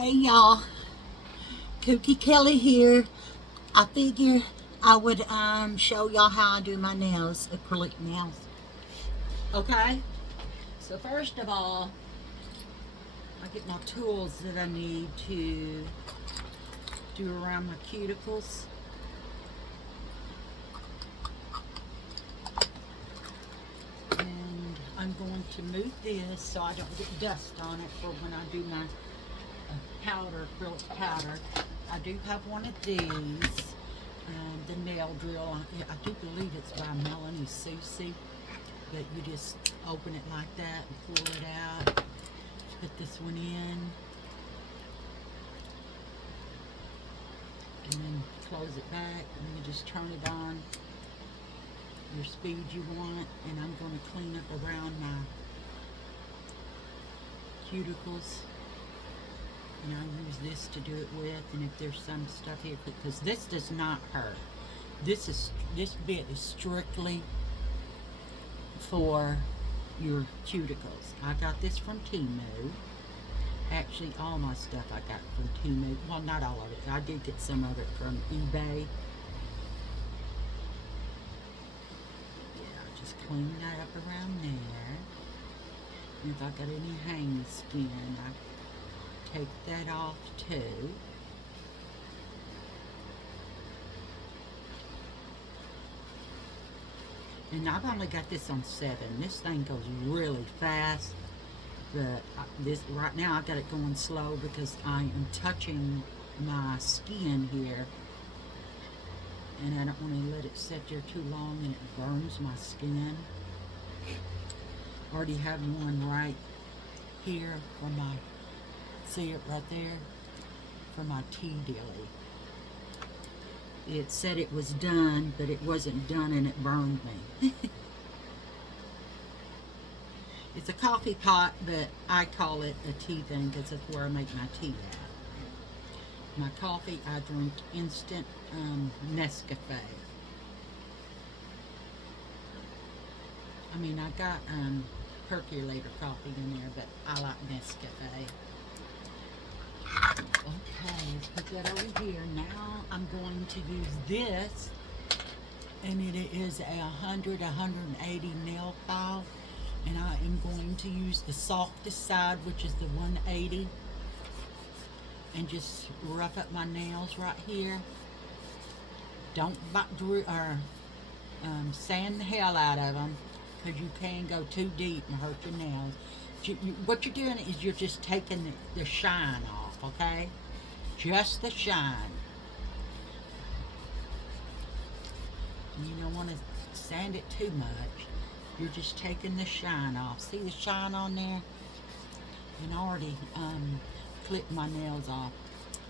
Hey y'all, Cookie Kelly here. I figure I would show y'all how I do my nails, acrylic nails. Okay, so first of all, I get my tools that I need to do around my cuticles. And I'm going to move this so I don't get dust on it for when I do my powder, acrylic powder. I do have one of these, the nail drill. I do believe it's by Melanie Susie, but you just open it like that and pull it out. Put this one in, and then close it back, and you just turn it on your speed you want. And I'm going to clean up around my cuticles. And I use this to do it with, and if there's some stuff here, because this does not hurt. This bit is strictly for your cuticles. I got this from Temu. Actually, all my stuff I got from Temu. Well, not all of it. I did get some of it from eBay. Yeah, just clean that up around there. And if I got any hanging skin, I take that off too. And I've only got this on 7. This thing goes really fast, but this right now I got it going slow because I am touching my skin here, and I don't want to let it sit there too long and it burns my skin. Already have one right here for my, see it right there, for my tea dilly. It said it was done, but it wasn't done, and it burned me. It's a coffee pot, but I call it a tea thing because that's where I make my tea at. My coffee, I drink instant Nescafe. I mean, I got percolator coffee in there, but I like Nescafe. Okay, let's put that over here. Now I'm going to use this, and it is a 180 nail file, and I am going to use the softest side, which is the 180, and just rough up my nails right here. Don't sand the hell out of them, because you can go too deep and hurt your nails. What you're doing is you're just taking the shine off, okay? Just the shine. You don't want to sand it too much. You're just taking the shine off. See the shine on there? And I already clipped my nails off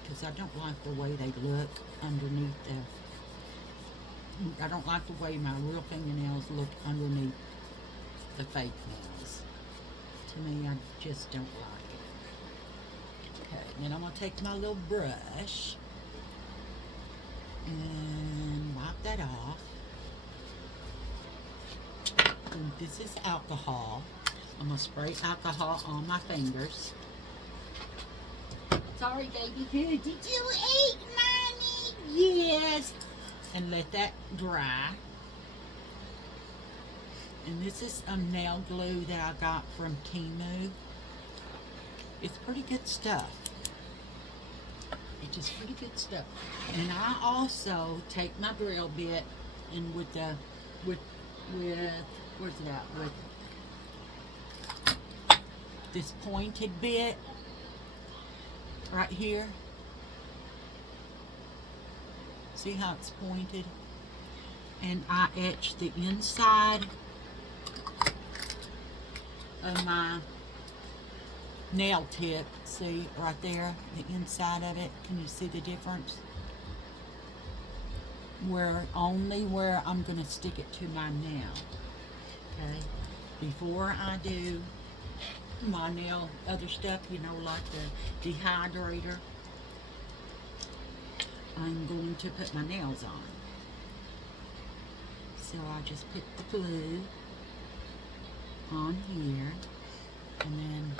because I don't like the way they look underneath I don't like the way my real fingernails look underneath the fake nails. To me, I just don't like it. Okay, then I'm going to take my little brush and wipe that off. And this is alcohol. I'm going to spray alcohol on my fingers. Sorry, baby. Did you eat, Mommy? Yes. And let that dry. And this is a nail glue that I got from Temu. It's pretty good stuff. It's just pretty good stuff. And I also take my drill bit, and with where's it at? With this pointed bit right here. See how it's pointed? And I etch the inside of my nail tip. See right there, the inside of it. Can you see the difference? Only where I'm going to stick it to my nail. Okay, before I do my nail other stuff, you know, like the dehydrator, I'm going to put my nails on. So I just put the glue on here, and then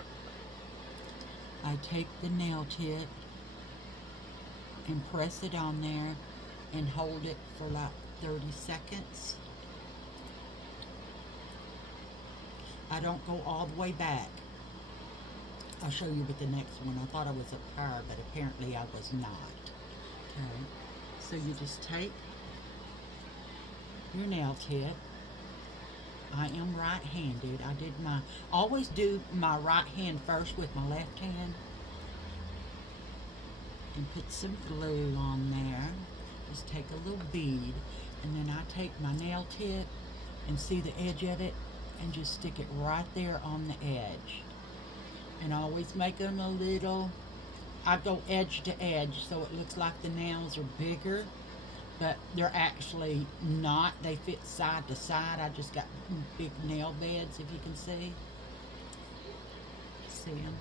I take the nail tip and press it on there and hold it for like 30 seconds. I don't go all the way back. I'll show you with the next one. I thought I was up higher, but apparently I was not. Okay, so you just take your nail tip. I am right-handed. Always do my right hand first with my left hand. And put some glue on there. Just take a little bead, and then I take my nail tip and see the edge of it and just stick it right there on the edge. And always make them a little, I go edge to edge so it looks like the nails are bigger, but they're actually not. They fit side to side. I just got big nail beds, if you can see. See them?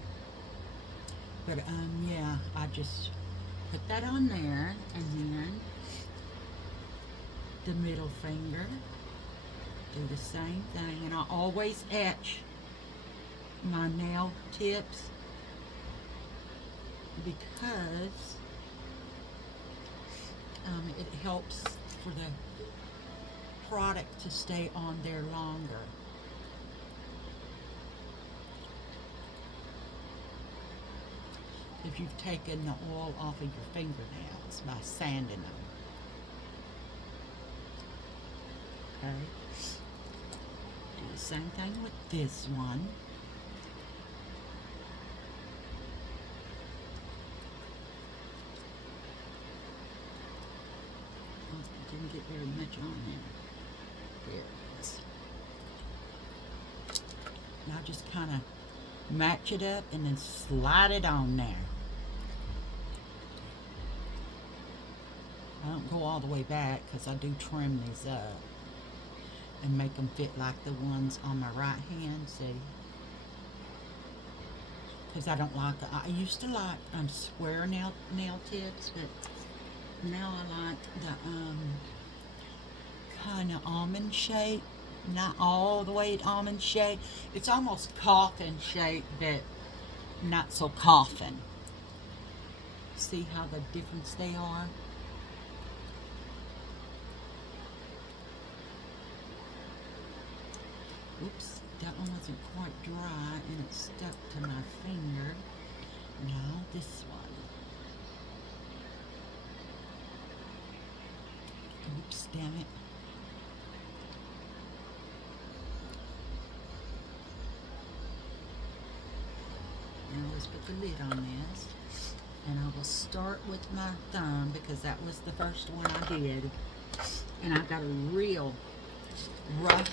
But yeah, I just put that on there, and then the middle finger, do the same thing, and I always etch my nail tips because it helps for the product to stay on there longer. If you've taken the oil off of your fingernails by sanding them. Okay. Do the same thing with this one. Oh, didn't get very much on there. There it is. Now just kind of match it up and then slide it on there. I don't go all the way back because I do trim these up and make them fit like the ones on my right hand, see? Because I don't like, I used to like square nail tips, but now I like the kind of almond shape. Not all the way almond shape. It's almost coffin shape, but not so coffin. See how the difference they are? Oops, that one wasn't quite dry and it stuck to my finger. Now this one. Oops, damn it. Now let's put the lid on this. And I will start with my thumb because that was the first one I did. And I got a real rough,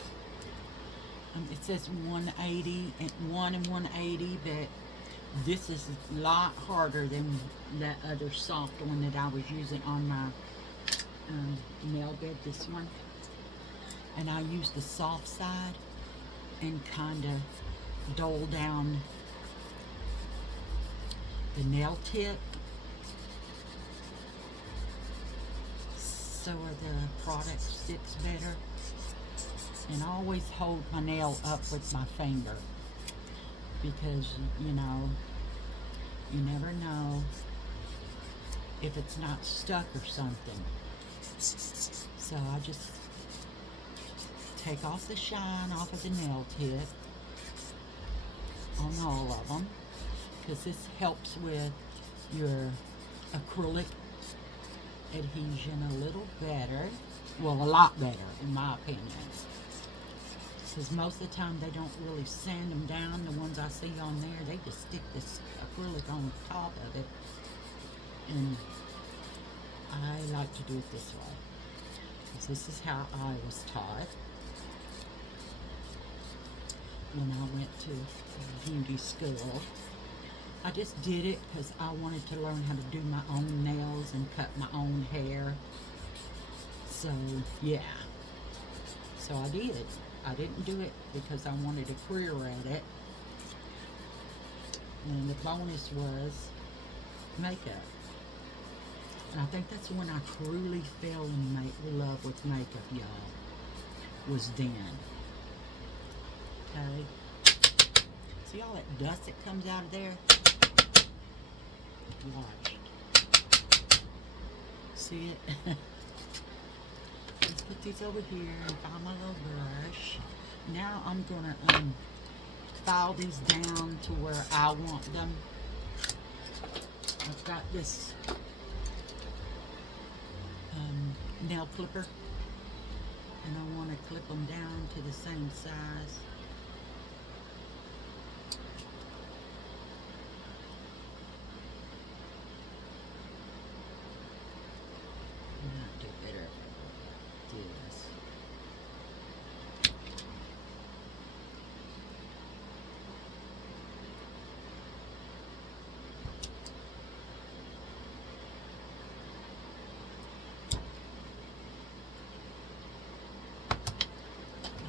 it says 180 and 1 and 180, but this is a lot harder than that other soft one that I was using on my nail bed, this one. And I use the soft side and kind of dole down the nail tip so the product sticks better. And I always hold my nail up with my finger because, you know, you never know if it's not stuck or something. So I just take off the shine off of the nail tip on all of them, because this helps with your acrylic adhesion a little better. Well, a lot better, in my opinion. Because most of the time they don't really sand them down. The ones I see on there, they just stick this acrylic on top of it. And I like to do it this way, because this is how I was taught when I went to beauty school. I just did it because I wanted to learn how to do my own nails and cut my own hair. So, yeah. So I did. I didn't do it because I wanted a career at it. And the bonus was makeup. And I think that's when I truly fell in love with makeup, y'all. Was then. Okay? See all that dust that comes out of there? Watch. See it? Let's put these over here and find my little brush. Now I'm gonna file these down to where I want them. I've got this nail clipper, and I want to clip them down to the same size. Not do better this.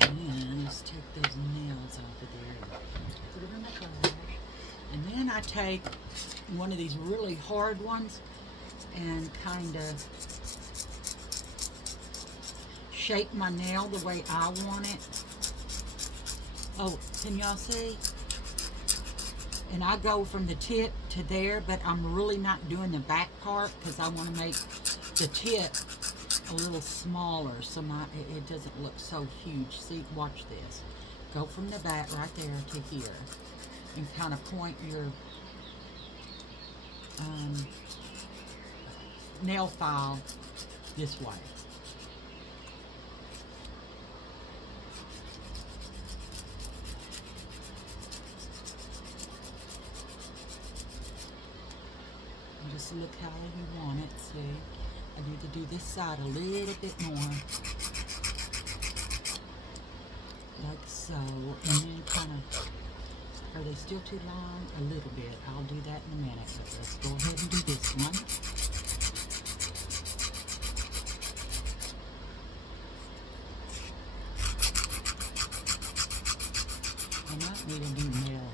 And let's take those nails off of there and put them in the trash. And then I take one of these really hard ones and kind of shape my nail the way I want it. Oh, can y'all see? And I go from the tip to there, but I'm really not doing the back part because I want to make the tip a little smaller so it doesn't look so huge. See, watch this. Go from the back right there to here and kind of point your nail file this way. And just look how you want it. See, I need to do this side a little bit more, like so, and then kind of, are they still too long? A little bit. I'll do that in a minute, but let's go ahead and do this one. I might need a new nail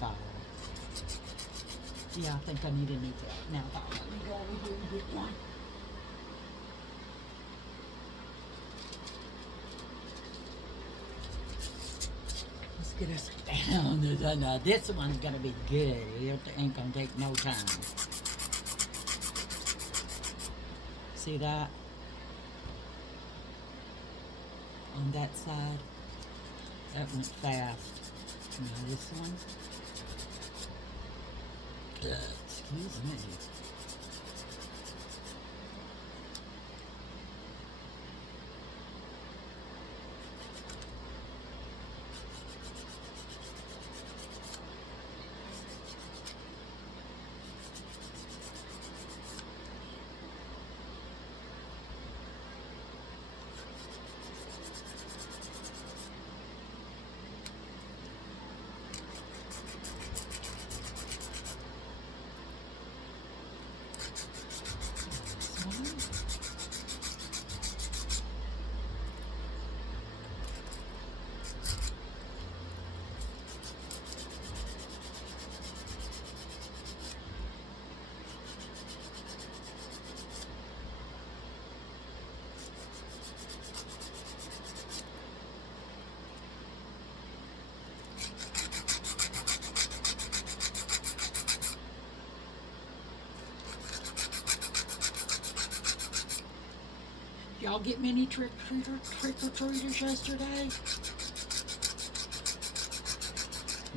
file. Yeah, I think I need a new nail file. Let me go over here and get one. Get us down. Now this one's gonna be good. It ain't gonna take no time. See that? On that side, that went fast. Now this one. Excuse me. Y'all get many trick-or-treaters yesterday?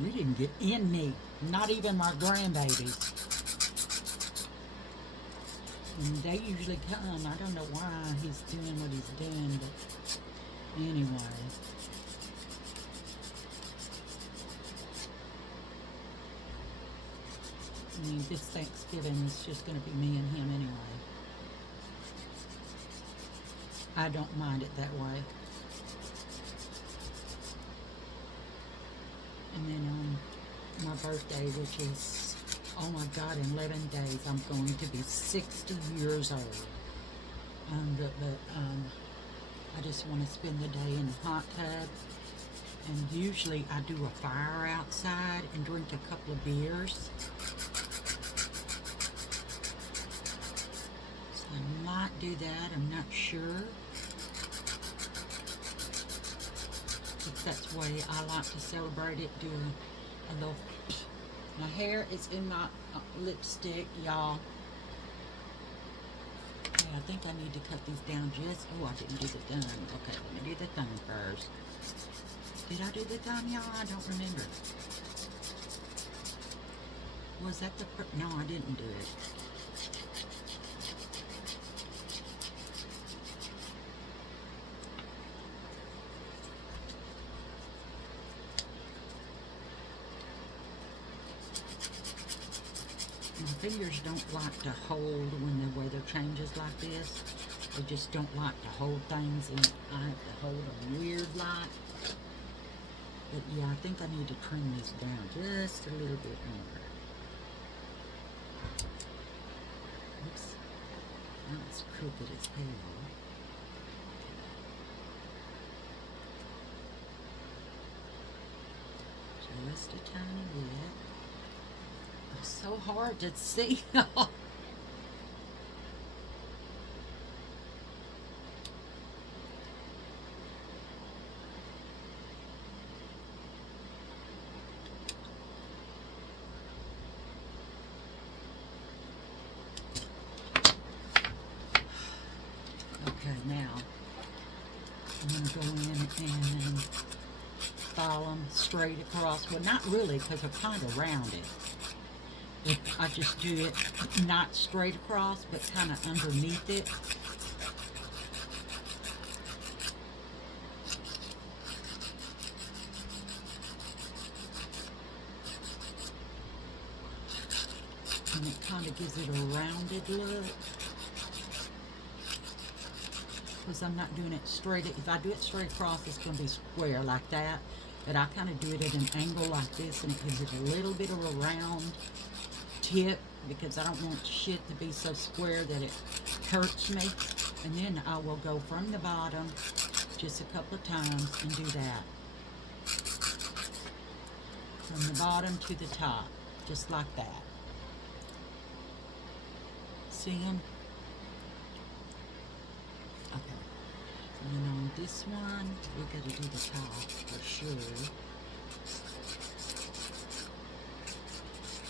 We didn't get any, not even my grandbabies. And they usually come. I don't know why he's doing what he's doing, but anyway. I mean, this Thanksgiving is just going to be me and him anyway. I don't mind it that way. And then on my birthday, which is, oh my God, in 11 days, I'm going to be 60 years old. I just want to spend the day in the hot tub. And usually I do a fire outside and drink a couple of beers. So I might do that, I'm not sure. If that's the way I like to celebrate it, do a little. My hair is in my lipstick, y'all. Okay, I think I need to cut these down just... Oh, I didn't do the thumb. Okay, let me do the thumb first. Did I do the thumb, y'all? I don't remember. Was that the... No, I didn't do it. My fingers don't like to hold when the weather changes like this. They just don't like to hold things, and I have to hold them weird like. But yeah, I think I need to trim this down just a little bit more. Oops. Now it's crooked as hell. Just a tiny bit. It's so hard to see. Okay, now I'm going to go in and file them straight across. Well, not really, because they're kind of rounded. But I just do it not straight across, but kind of underneath it. And it kind of gives it a rounded look. Because I'm not doing it straight. If I do it straight across, it's going to be square like that. But I kind of do it at an angle like this, and it gives it a little bit of a round tip, because I don't want shit to be so square that it hurts me. And then I will go from the bottom just a couple of times and do that. From the bottom to the top, just like that. See them? Okay. And then on this one, we got to do the top for sure.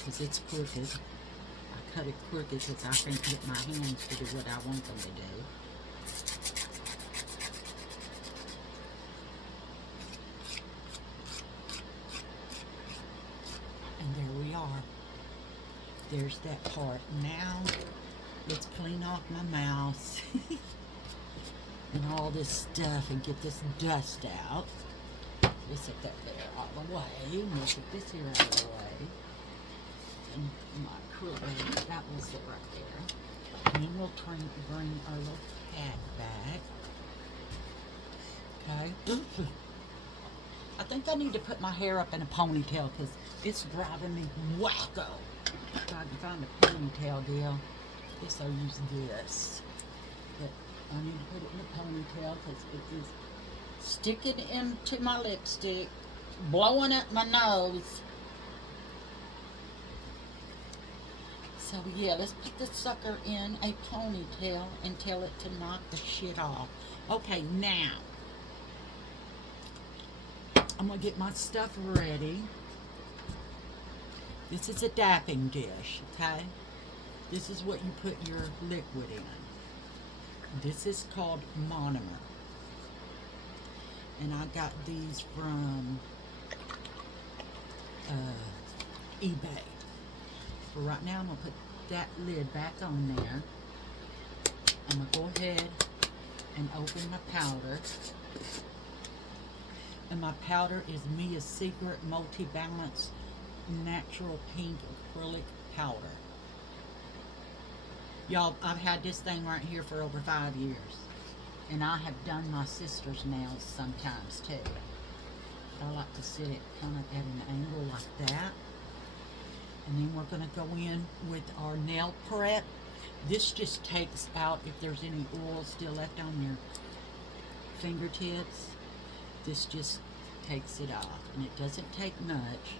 Because it's crooked. I cut it crooked because I can't get my hands to do what I want them to do. And there we are. There's that part. Now, let's clean off my mouse and all this stuff and get this dust out. We'll set that there out of the way. We'll put this here out of the way. And my acrylic, that will sit right there. And then we'll bring our little pad back. Okay. I think I need to put my hair up in a ponytail because it's driving me wacko. If I can find a ponytail deal, I guess I'll use this. But I need to put it in a ponytail because it is sticking into my lipstick, blowing up my nose. So yeah, let's put this sucker in a ponytail and tell it to knock the shit off. Okay, now I'm gonna get my stuff ready. This is a dapping dish, okay? This is what you put your liquid in. This is called monomer. And I got these from eBay. For right now, I'm going to put that lid back on there. I'm going to go ahead and open my powder. And my powder is Mia's Secret Multi-Balance Natural Pink Acrylic Powder. Y'all, I've had this thing right here for over 5 years. And I have done my sister's nails sometimes too. I like to sit it kind of at an angle like that. And then we're going to go in with our nail prep. This just takes out if there's any oil still left on your fingertips. This just takes it off. And it doesn't take much.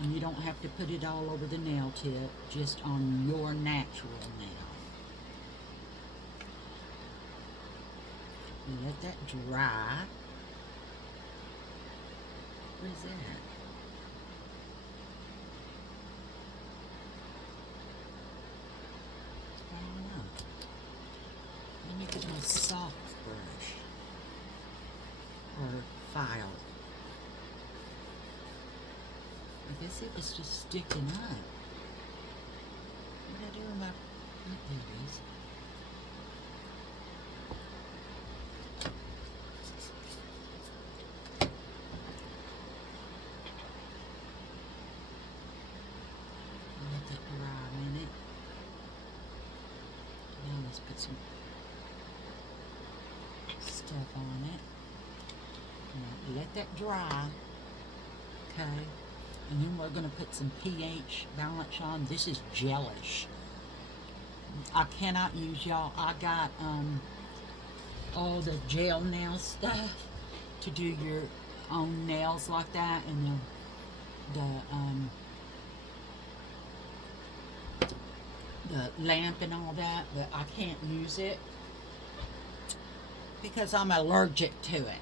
And you don't have to put it all over the nail tip, just on your natural nail. You let that dry. What is that? guess it was just sticking up. What did I do with my... Oh, there it is. Let that dry a minute. Now let's put some stuff on it. Now let that dry. Okay. And then we're going to put some pH balance on. This is gelish. I cannot use, y'all. I got all the gel nail stuff to do your own nails like that, and the lamp and all that, but I can't use it because I'm allergic to it.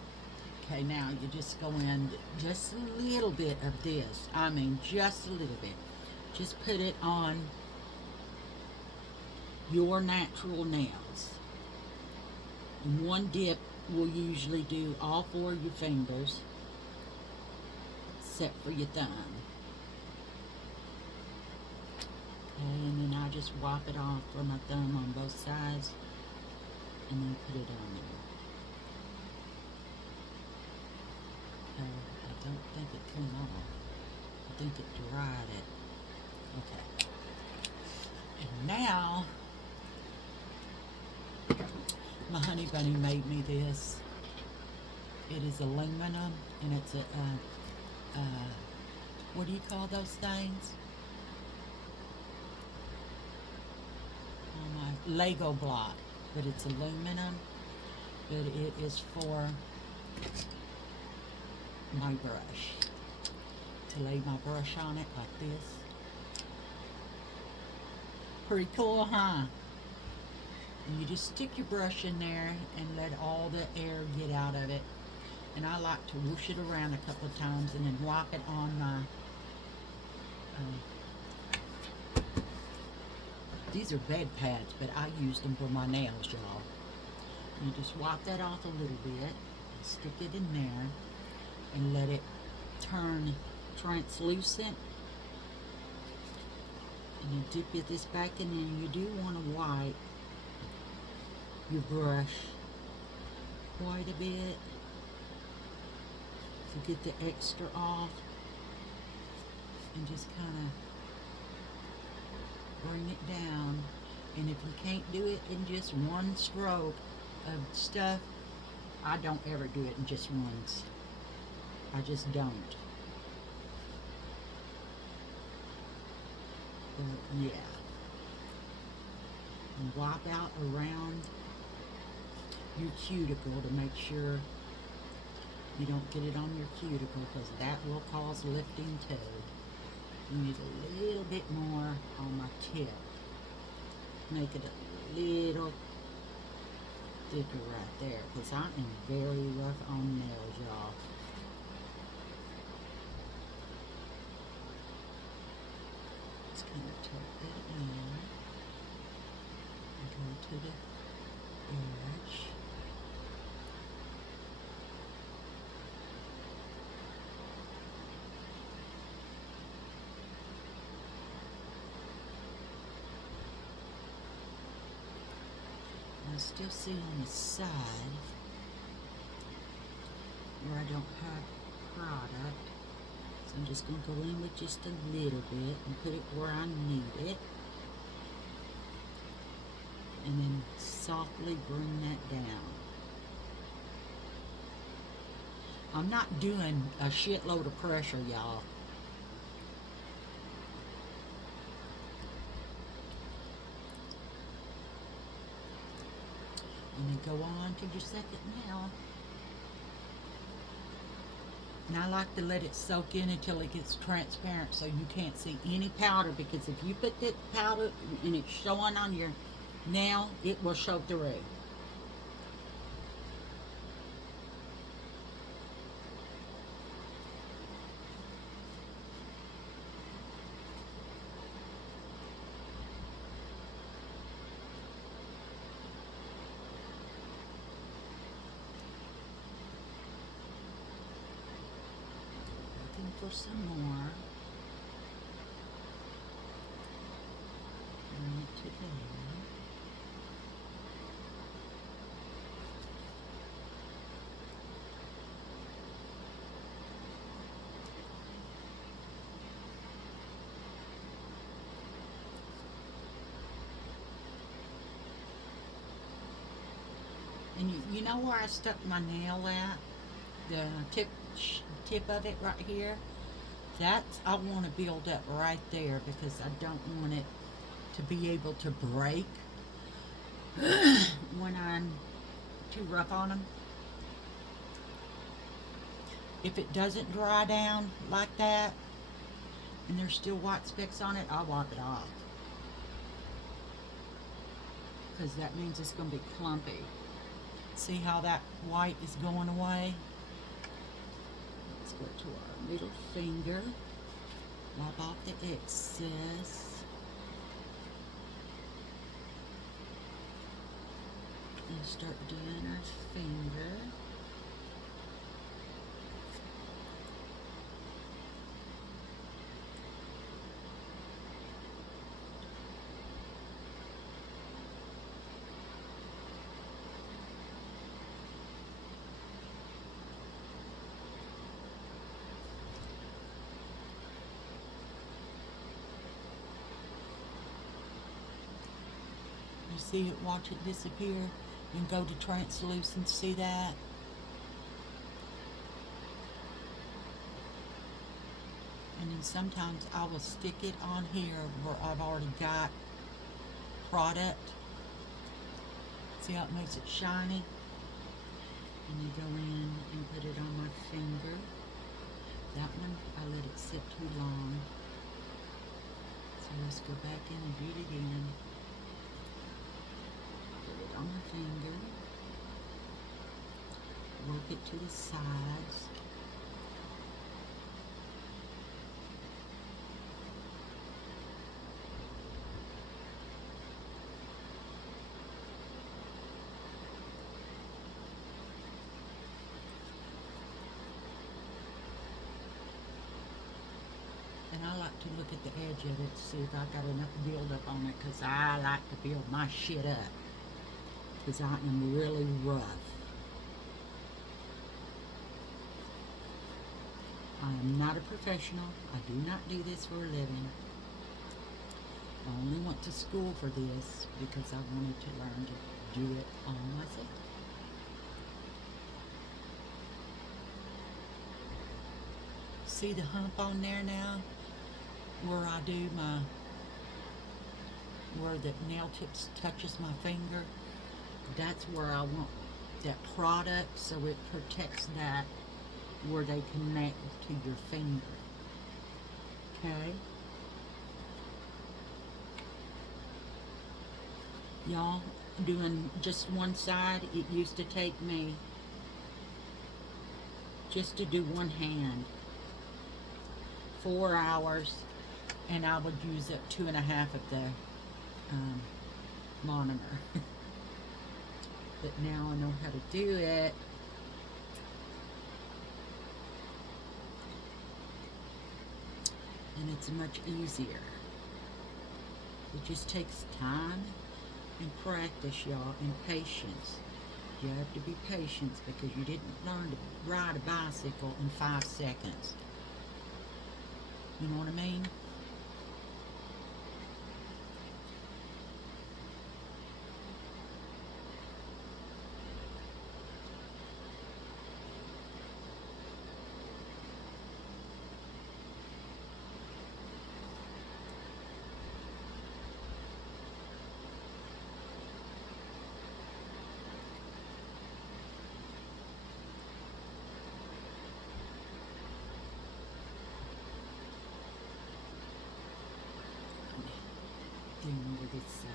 Okay, now you just go in just a little bit of this. I mean, just a little bit. Just put it on your natural nails. And one dip will usually do all 4 of your fingers, except for your thumb. Okay, and then I just wipe it off from my thumb on both sides, and then put it on there. I don't think it came off. I think it dried it. Okay. And now, my honey bunny made me this. It is aluminum, and it's a what do you call those things? Oh my, Lego block, but it's aluminum. But it is for my brush, to lay my brush on it like this. Pretty cool, huh? And you just stick your brush in there and let all the air get out of it. And I like to whoosh it around a couple of times and then wipe it on my these are bed pads, but I used them for my nails, y'all. You just wipe that off a little bit and stick it in there and let it turn translucent. And you dip this back in there, and you do want to wipe your brush quite a bit to get the extra off, and just kind of bring it down. And if you can't do it in just one stroke of stuff, I don't ever do it in just once. I just don't. But yeah. And wipe out around your cuticle to make sure you don't get it on your cuticle, because that will cause lifting too. You need a little bit more on my tip. Make it a little thicker right there, because I am very rough on nails, y'all. Just kind of tuck that in and go to the edge. I still see on the side where I don't have product, so I'm just going to go in with just a little bit and put it where I need it, and then softly bring that down. I'm not doing a shitload of pressure, y'all. And then go on to your second nail. And I like to let it soak in until it gets transparent, so you can't see any powder, because if you put that powder and it's showing on your nail, it will show through. For some more. You know where I stuck my nail at? The tip of it right here. That's, I want to build up right there because I don't want it to be able to break when I'm too rough on them. If it doesn't dry down like that and there's still white specks on it, I'll wipe it off, because that means it's going to be clumpy. See how that white is going away? Let's go to our middle finger, wipe off the excess. And start doing our finger. You see it, watch it disappear and go to translucent. See that? And then sometimes I will stick it on here where I've already got product. See how it makes it shiny? And you go in and put it on my finger. That one, I let it sit too long. So let's go back in and beat it in. Put it on my finger. Work it to the sides. And I like to look at the edge of it to see if I got enough build up on it, because I like to build my shit up, because I am really rough. I am not a professional. I do not do this for a living. I only went to school for this because I wanted to learn to do it all myself. See the hump on there now? Where I do where the nail tips touches my finger, that's where I want that product, so it protects that where they connect to your finger. Okay? Y'all, doing just one side, it used to take me just to do one hand 4 hours, and I would use up 2.5 of the monomer. But now I know how to do it. And it's much easier. It just takes time and practice, y'all, and patience. You have to be patient because you didn't learn to ride a bicycle in 5 seconds. You know what I mean? Doing over this side.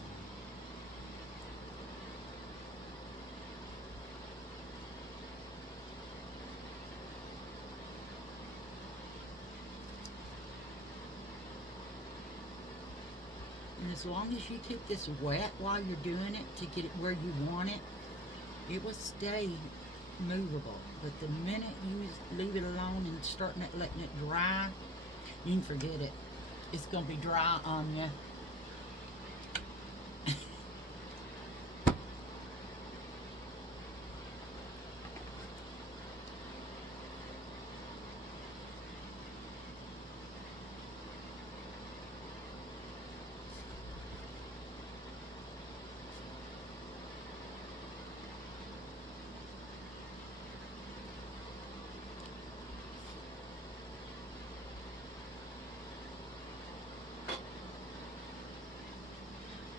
And as long as you keep this wet while you're doing it to get it where you want it, it will stay movable. But the minute you leave it alone and start letting it dry, you can forget it. It's going to be dry on you.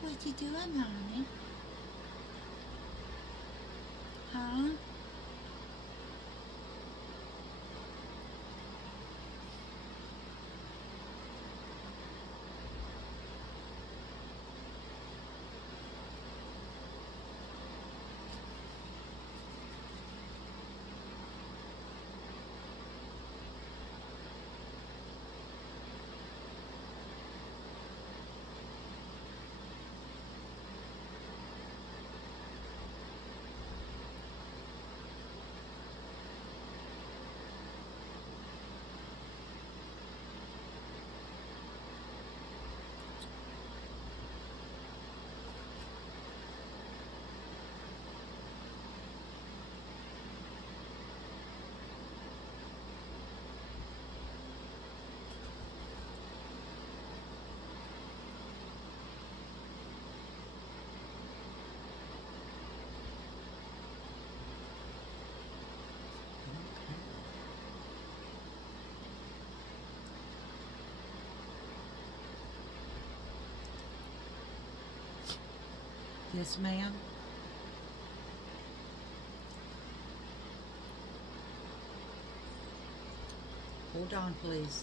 What you doing, Mommy? Huh? Yes, ma'am. Hold on, please.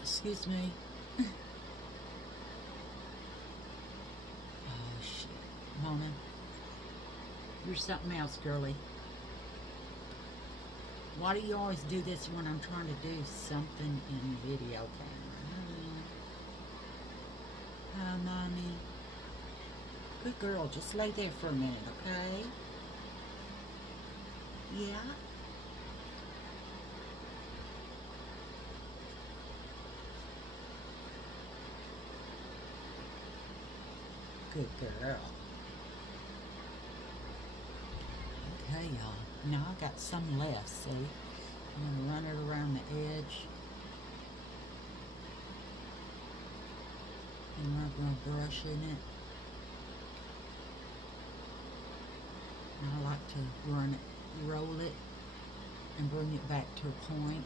Excuse me. Oh, shit. Mona, you're something else, girly. Why do you always do this when I'm trying to do something in video camera? Hi, Mommy. Good girl, just lay there for a minute, okay? Yeah? Good girl. Okay, y'all. Now I got some left, see? I'm gonna run it around the edge. And we're gonna brush in it. And I like to roll it, and bring it back to a point.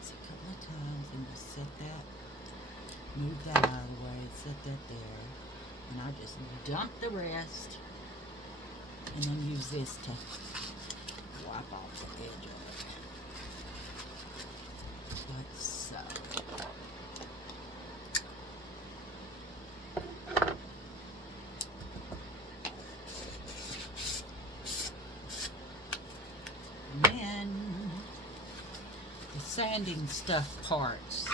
It's a couple of times, and just set that, move that out of the way, set that there, and I just dump the rest, and then use this to wipe off the edge of it, like so. Sanding stuff starts.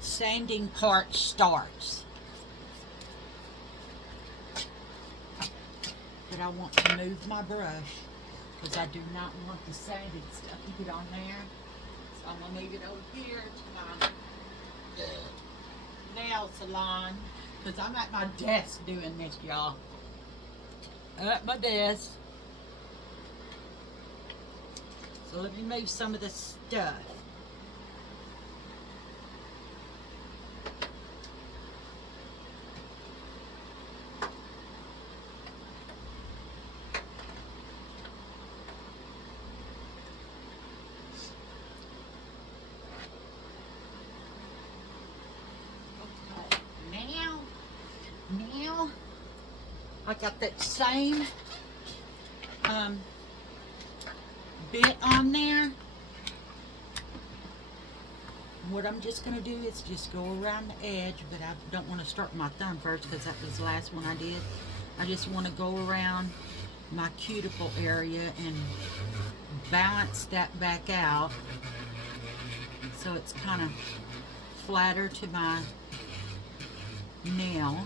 Sanding part starts. But I want to move my brush because I do not want the sanded stuff to get on there. So I'm going to move it over here to my nail salon because I'm at my desk doing this, y'all. At my desk. So let me move some of the stuff. Okay, now I got that same bit on there. What I'm just going to do is just go around the edge, but I don't want to start my thumb first because that was the last one I did. I just want to go around my cuticle area and balance that back out so it's kind of flatter to my nail,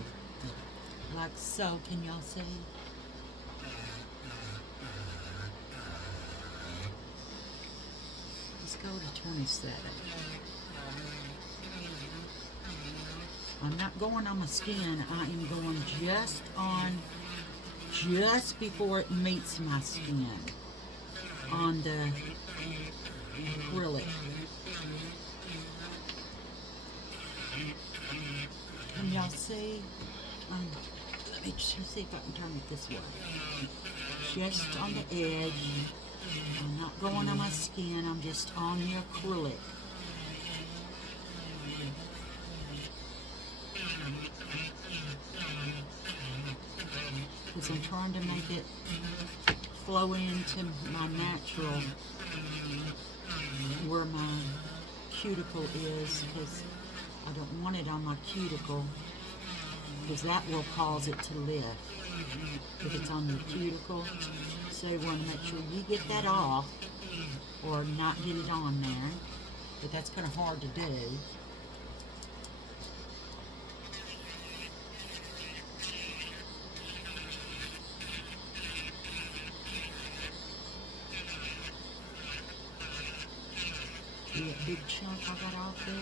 like so. Can y'all see? Let's go to 27. I'm not going on my skin. I am going just before it meets my skin on the acrylic. Can y'all see? Let me just see if I can turn it this way. Just on the edge. I'm not going on my skin, I'm just on the acrylic. Because I'm trying to make it flow into my natural, where my cuticle is, because I don't want it on my cuticle, because that will cause it to lift if it's on your cuticle. So you want to make sure you get that off or not get it on there, but that's kind of hard to do. See that big chunk I got off there?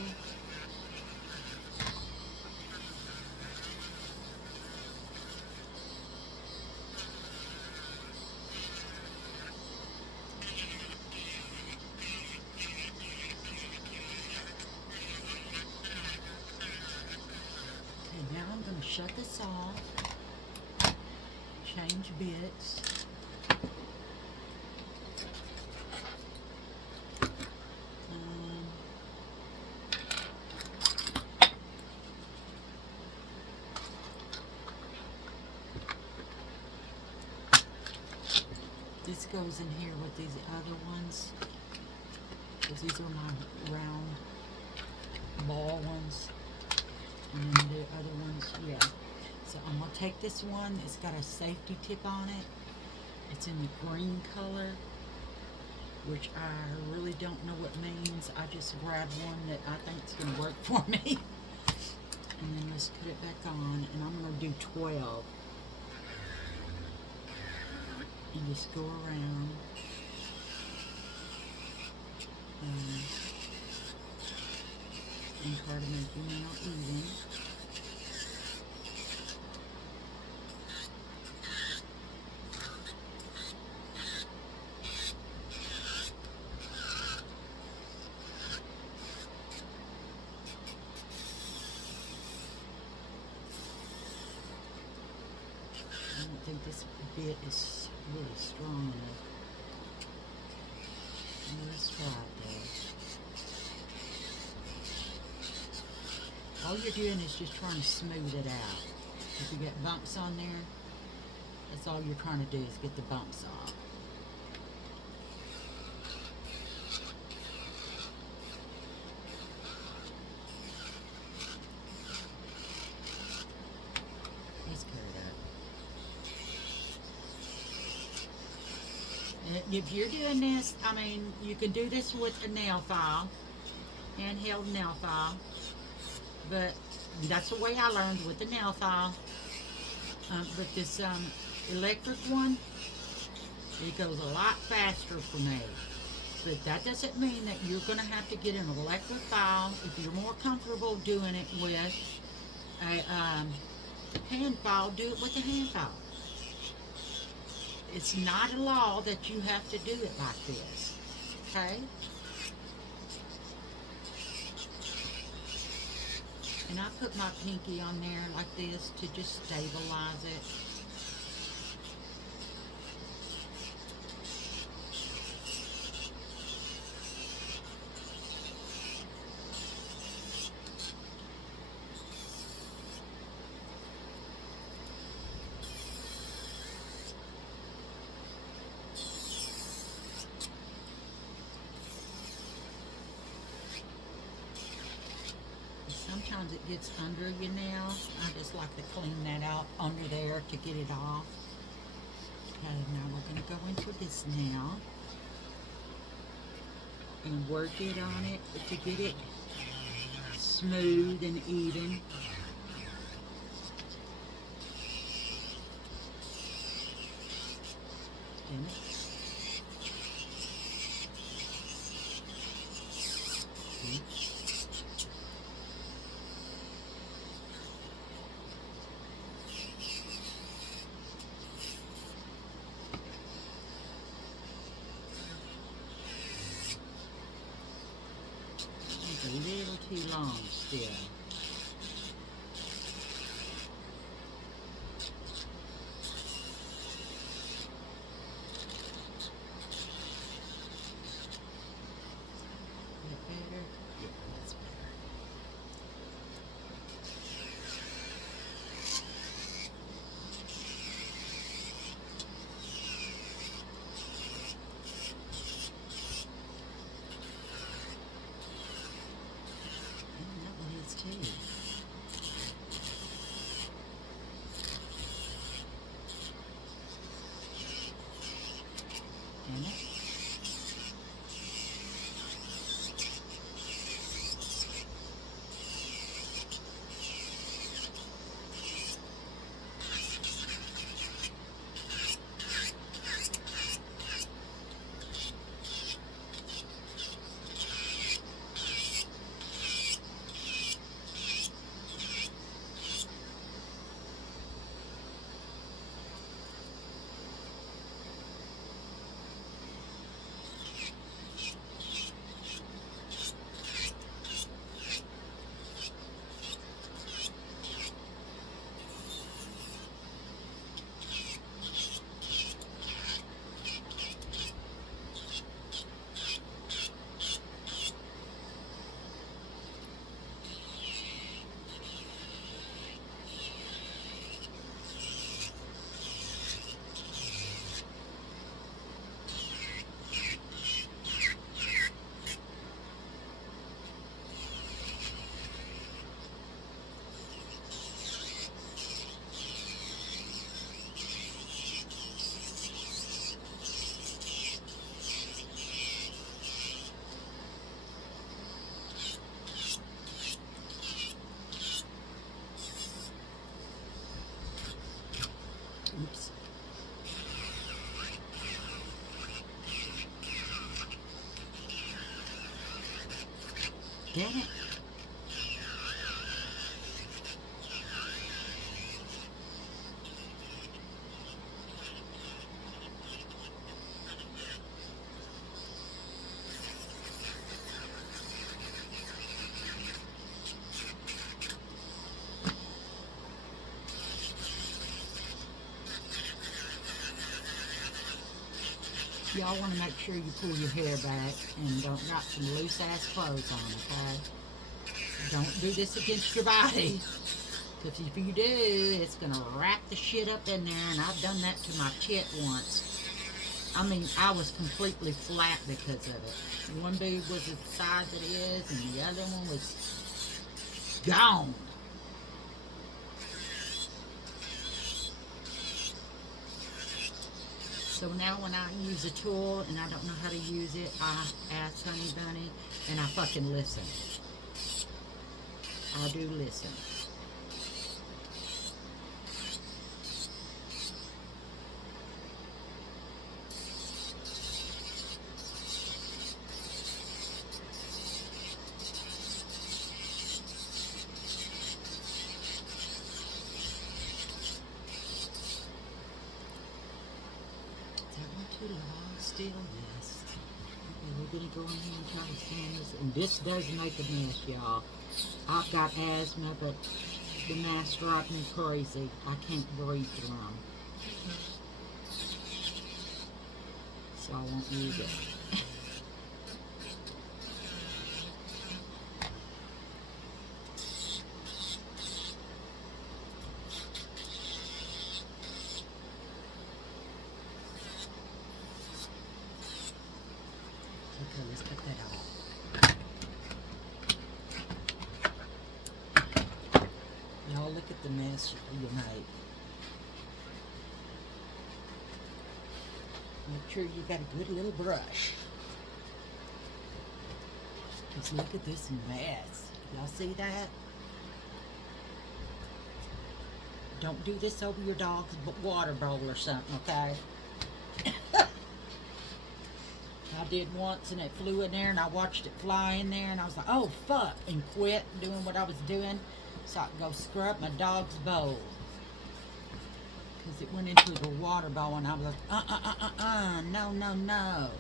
Okay, now I'm going to shut this off, change bits. This goes in here with these other ones, because these are my round ball ones, and then the other ones, yeah. So I'm going to take this one, it's got a safety tip on it. It's in the green color, which I really don't know what means. I just grabbed one that I think is going to work for me. And then let's put it back on, and I'm going to do 12. And just go around and try to make your nail even. I don't think this bit is really strong enough. Let's try it though. All you're doing is just trying to smooth it out. If you get bumps on there, that's all you're trying to do is get the bumps off. Let's clear it up. If you're doing this, I mean, you can do this with a nail file, handheld nail file, but that's the way I learned with the nail file. But this electric one, it goes a lot faster for me. But that doesn't mean that you're going to have to get an electric file. If you're more comfortable doing it with a hand file, do it with a hand file. It's not a law that you have to do it like this, okay? And I put my pinky on there like this to just stabilize it. Sometimes it gets under your nail. I just like to clean that out under there to get it off. Okay, now we're going to go into this now and work it on it to get it smooth and even. A little too long still. Oops. Damn it. Y'all want to make sure you pull your hair back and don't got some loose ass clothes on, okay? Don't do this against your body. Because if you do, it's going to wrap the shit up in there, and I've done that to my tit once. I mean, I was completely flat because of it. One boob was the size it is, and the other one was gone. So now when I use a tool and I don't know how to use it, I ask Honey Bunny and I fucking listen. I do listen. Too long still, yes. Okay, we're gonna go in here and try to sand this. And this does make a mess, y'all. I've got asthma, but the mask drives me crazy. I can't breathe through them. So I won't use it. Okay, let's cut that off. Y'all look at the mess you made. Make sure you got a good little brush. Just look at this mess. Y'all see that? Don't do this over your dog's water bowl or something, okay? I did once and it flew in there and I watched it fly in there and I was like, oh fuck, and quit doing what I was doing so I could go scrub my dog's bowl. Because it went into the water bowl and I was like, no, no, no.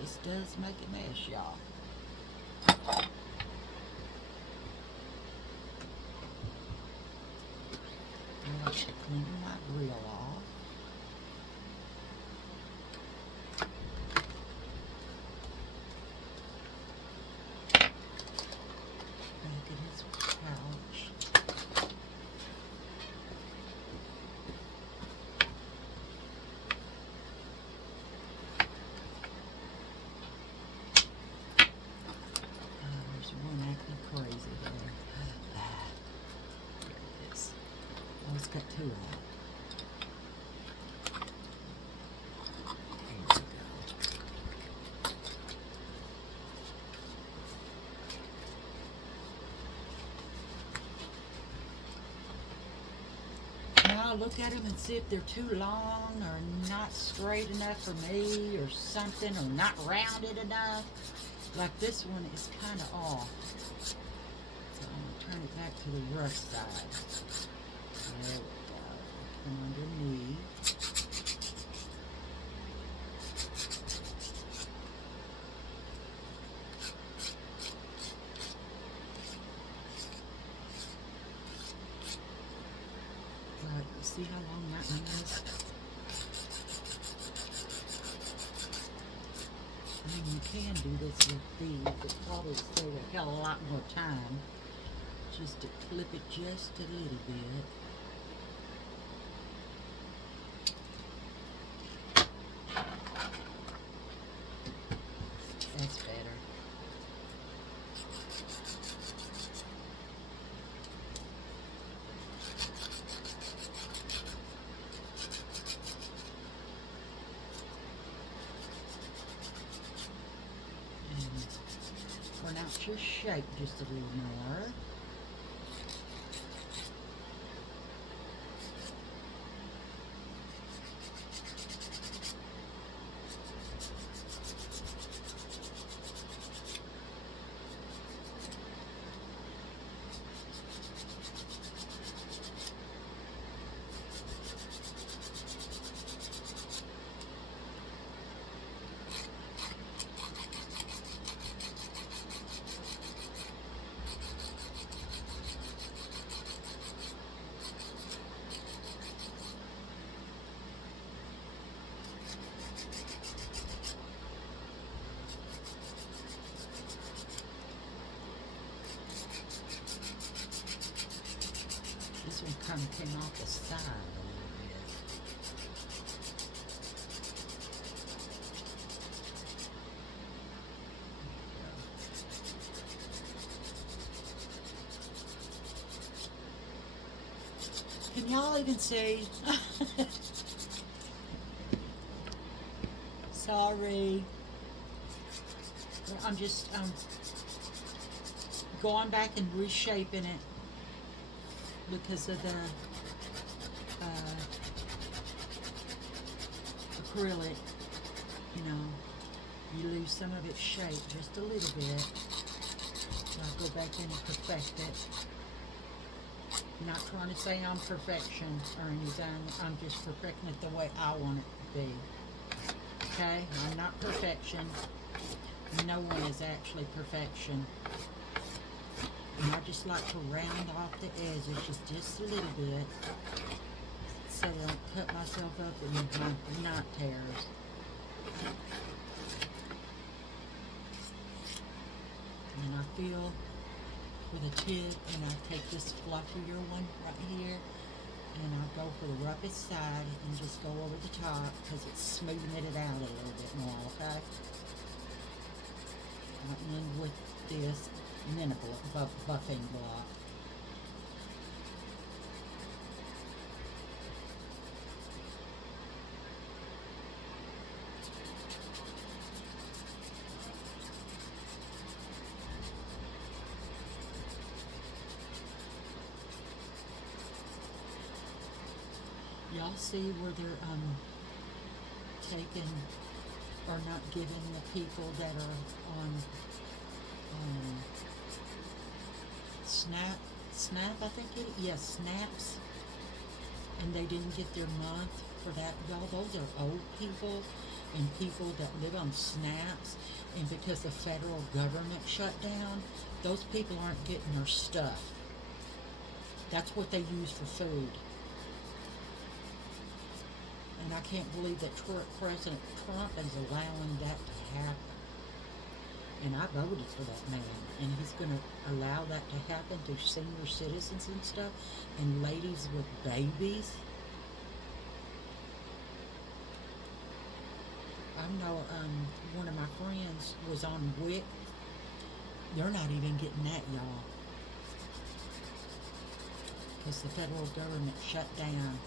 This does make a mess, y'all. I like to clean my grill off. It's got two of them. There we go. Now look at them and see if they're too long or not straight enough for me or something, or not rounded enough. Like this one is kind of off. So I'm going to turn it back to the rough side. There we go. Come underneath. Right, you see how long that one is? I mean, you can do this with these. It probably save a hell of a lot more time. Just to clip it just a little bit. That's better. And pronounce your shape just a little more. It kind of came off the side a little bit. Can y'all even see? Sorry. I'm just going back and reshaping it because of the acrylic. You know, you lose some of its shape just a little bit. So I'll go back in and perfect it. Not trying to say I'm perfection or anything. I'm just perfecting it the way I want it to be. Okay? I'm not perfection. No one is actually perfection. And I just like to round off the edges just a little bit so that I don't cut myself up in my knot tears. And I feel with a tip, and I take this fluffier one right here, and I'll go for the roughest side and just go over the top because it's smoothing it out a little bit more, okay? I'll end with this, and then a buffing block. Y'all see where they're taking or not giving the people that are on SNAP, I think it, yes, snaps, and they didn't get their month for that. Y'all, those are old people and people that live on snaps, and because the federal government shut down, those people aren't getting their stuff. That's what they use for food. And I can't believe that President Trump is allowing that to happen. And I voted for that man. And he's going to allow that to happen to senior citizens and stuff. And ladies with babies. I know one of my friends was on WIC. They're not even getting that, y'all. Because the federal government shut down.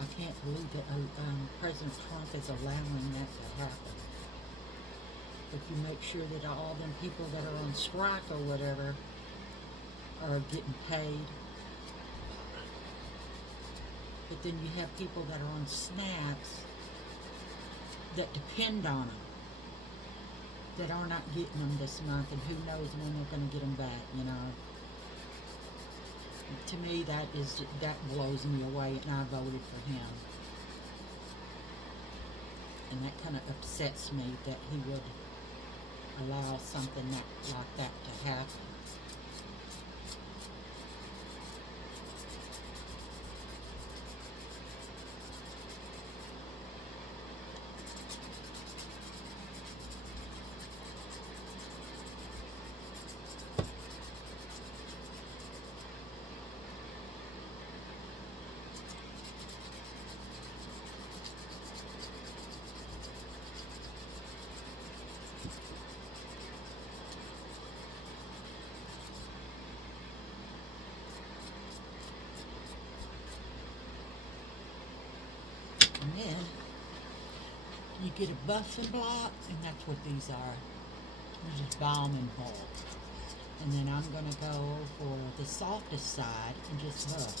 I can't believe that President Trump is allowing that to happen. If you make sure that all them people that are on strike or whatever are getting paid. But then you have people that are on snaps that depend on them, that are not getting them this month, and who knows when they're going to get them back, you know. To me, that blows me away, and I voted for him. And that kind of upsets me that he would allow something like that to happen. And then you get a buffing block, and that's what these are. They're just balm and bulk. And then I'm going to go for the softest side and just buff.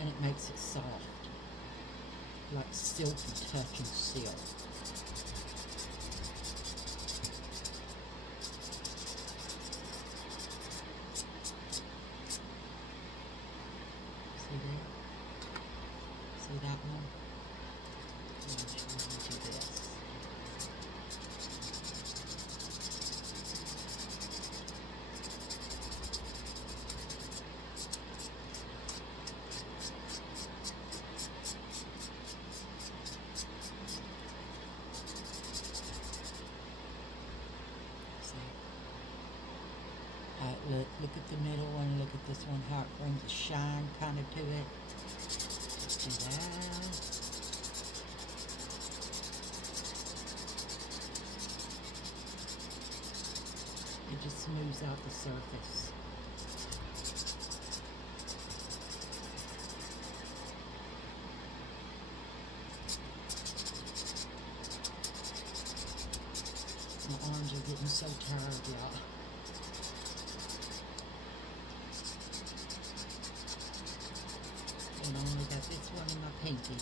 And it makes it soft, like silky touching silk. See there? See that one? I'm going to do this. this one, how it brings a shine kind of to it. Dust it out. It just smooths out the surface. My arms are getting so tired, y'all. And I only got this one in my pinky.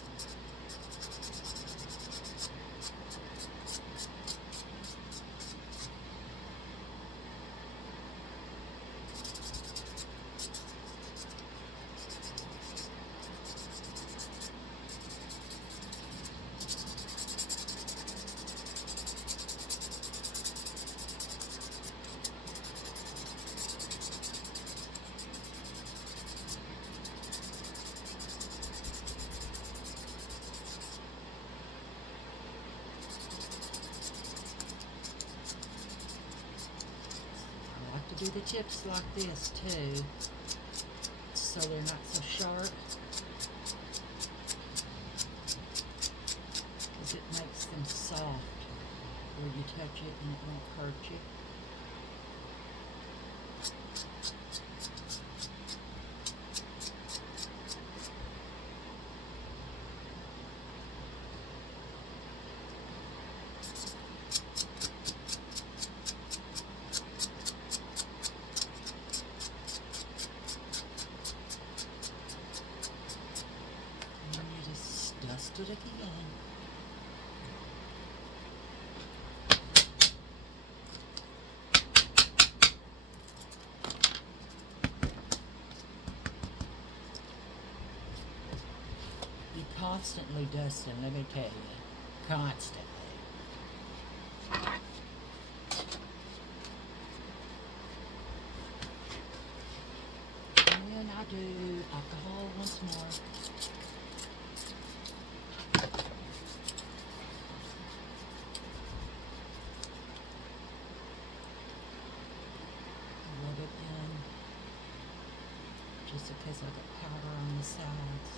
Do the tips like this too, so they're not so sharp, because it makes them soft where you touch it and it won't hurt you. Dust it again. You constantly dusting, let me tell you. Constantly. And then I do alcohol once more. Just because I got powder on the sides.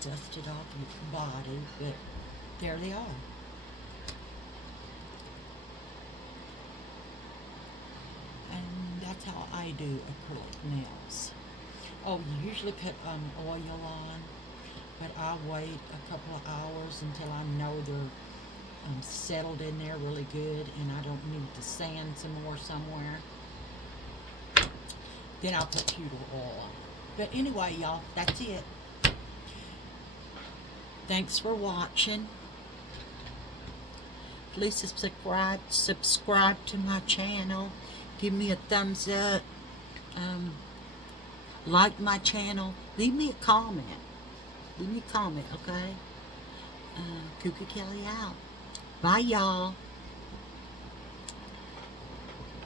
Dust it off your body, but there they are. And that's how I do acrylic nails. Oh, you usually put oil on, but I wait a couple of hours until I know they're settled in there really good and I don't need to sand some more somewhere. Then I'll put pewter oil on. But anyway, y'all, that's it. Thanks for watching. Please subscribe to my channel. Give me a thumbs up. Like my channel. Leave me a comment. Leave me a comment, okay? Kuka Kelly out. Bye, y'all.